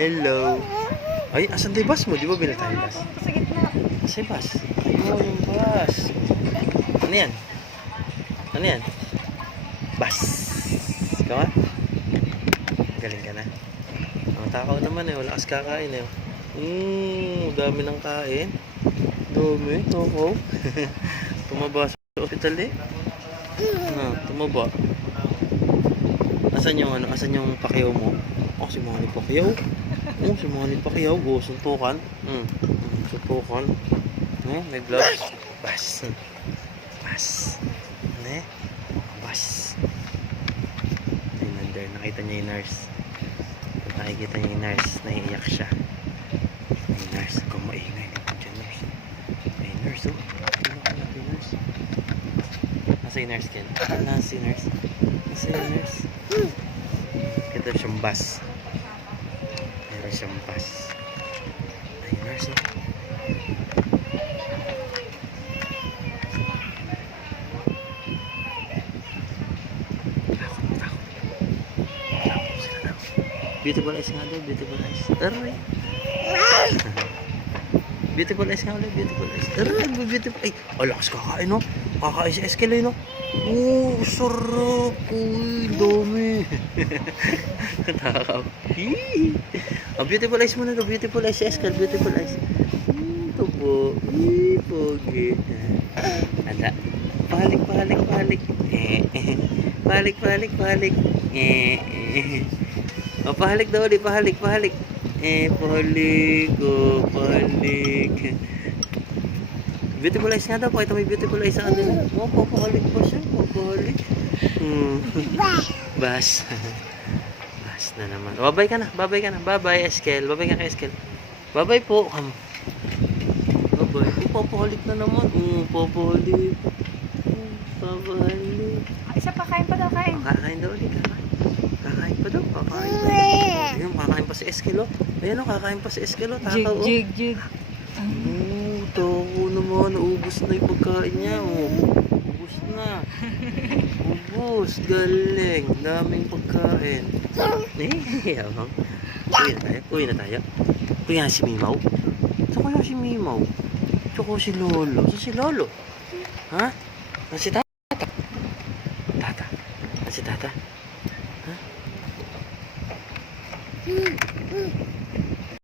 Hello. Ay, asan tayo bus mo? Di ba binili tayo bus? Sa gitna. Kasi bus. Ayun, yung bus. Ano yan? Ano yan? Bus. Ikaw nga? Galing ka na. Ang takaw naman eh. Wala kas kakain eh. Dami ng kain. Dami. Oo. Tumaba sa hospital eh. Ano? Tumaba. Asan yung ano? Asan yung Pacquiao mo? Oh, si Manny Pacquiao. Oh, si Manny Pacquiao. Oh, suntukan. Suntukan. May gloves. Bas. Bas. Ne? Bas. Ayun, under. Nakita niya yung nurse. Kung nakikita niya yung nurse, naiiyak siya. May nurse. Kung maingay naman dyan, nurse. May nurse, oh. Ano ka natin yung nurse? Nasa yung nurse, Ken? Nasa yung nurse? Nasa yung nurse? Ito siyang bus. Meron siyang bus. Ay, nurse, oh. Beautiful eyes nga daw, beautiful eyes. Aray. Beautiful eyes nga ulit, beautiful eyes. Aray, beautiful. Ay, alakas kakain, no? Kakain si Eskel, no? Oh, sarap. Uy, dami. Takaw. Beautiful eyes muna daw, beautiful eyes si Eskel, beautiful eyes. Ito po. Pogi. Anda. Pahalik. Pahalik. Pahalik. Oh, pahalik daw ulit, pahalik. Pahalik. Oh, pahalik. Beautiful eyes nga daw, pakita may beautiful eyes sa kanila. Oh, papahalik pa siya, papahalik. Bas. Bas na naman. Oh, babay ka na. Babay, Eskel. Babay ka kay Eskel. Babay po. Babay. Oh, papahalik na naman. Papahalik. Papahalik. Isa pa, kain pa daw, kain. Kakain daw ulit, kakain pa daw, Ayun, kakain pa si Eskel, oh. Ayun, kakain pa si Eskel, oh. Takaw, oh. Jig. Tako naman, naubos na yung pagkain niya, oh. Ubus na. Ubus, galing. Daming pagkain. Yabang. Uwi na tayo. Uwi nga si Mimaw. Saan kaya si Mimaw? Tsaka si Lolo. Saan si Lolo? Ha? Si